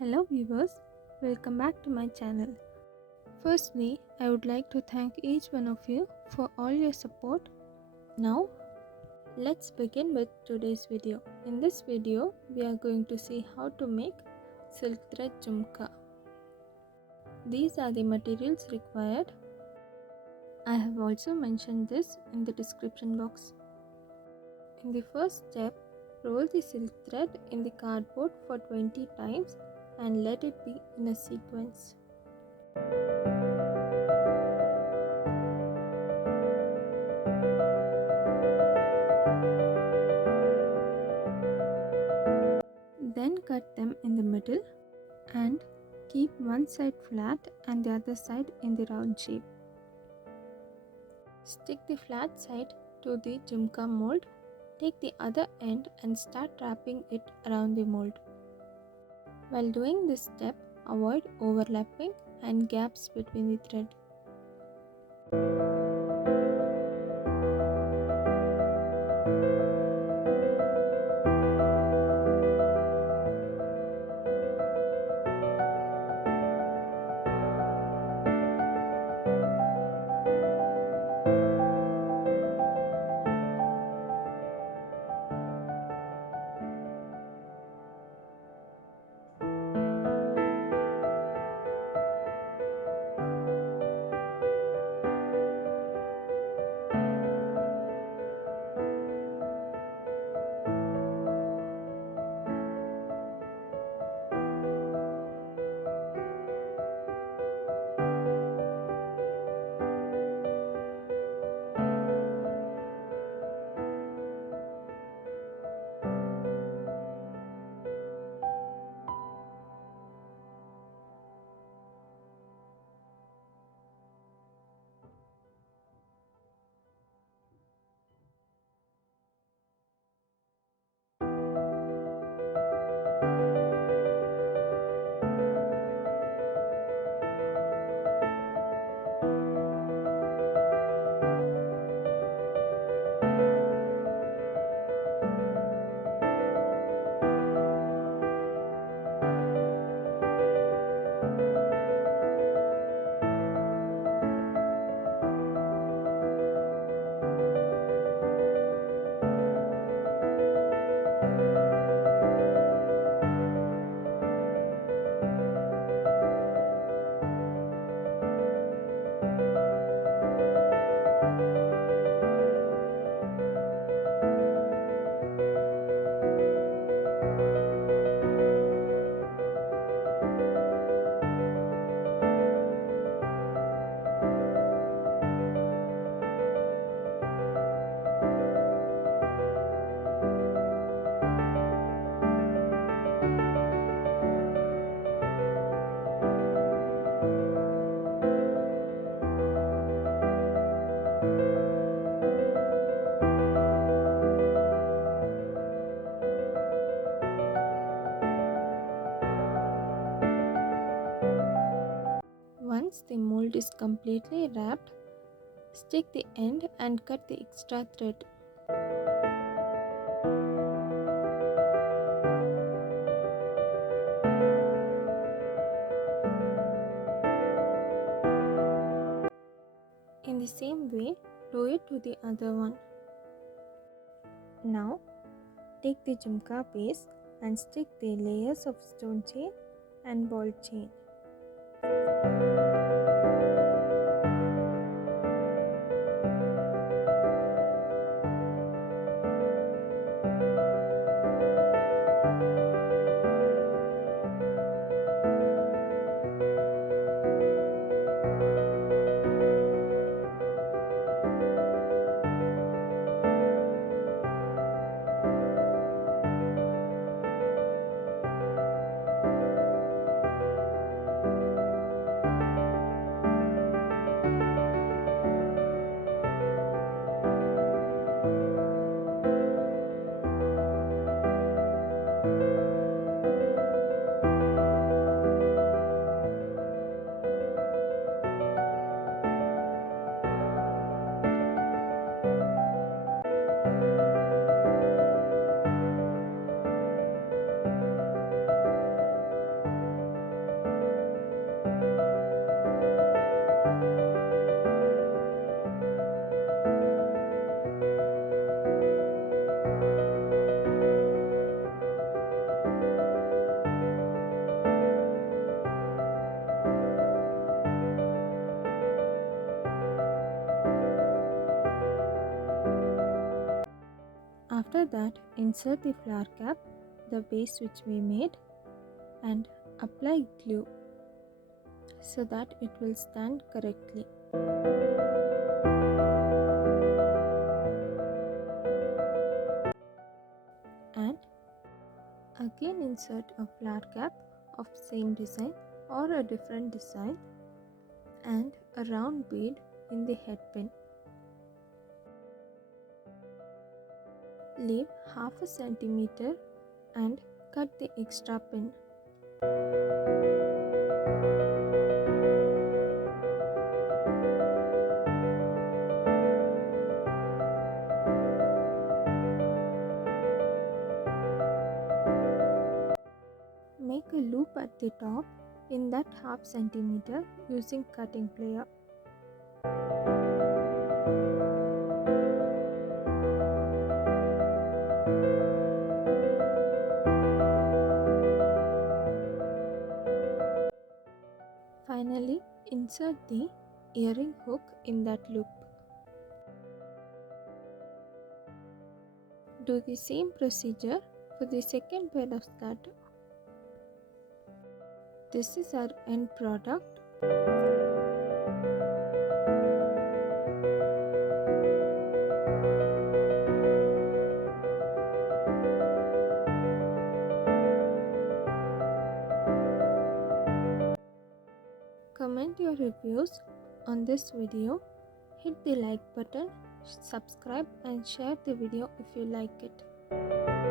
Hello viewers, welcome back to my channel. Firstly, I would like to thank each one of you for all your support. Now, let's begin with today's video. In this video, we are going to see how to make Silkthread Jhumka. These are the materials required. I have also mentioned this in the description box. In the first step, roll the silk thread in the cardboard for 20 times and let it be in a sequence. Then cut them in the middle and keep one side flat and the other side in the round shape. Stick the flat side to the Jhumka mold. Take the other end and start wrapping it around the mold. While doing this step, avoid overlapping and gaps between the thread. Once the mold is completely wrapped, stick the end and cut the extra thread. In the same way, do it to the other one. Now, take the Jhumka base and stick the layers of stone chain and ball chain. After that, insert the flower cap, the base which we made, and apply glue so that it will stand correctly. And again insert a flower cap of same design or a different design and a round bead in the head pin. Leave half a centimeter and cut the extra pin. Make a loop at the top in that half centimeter using cutting plier. Finally, insert the earring hook in that loop. Do the same procedure for the second pair of skirt. This is our end product. Comment your reviews on this video, hit the like button, subscribe and share the video if you like it.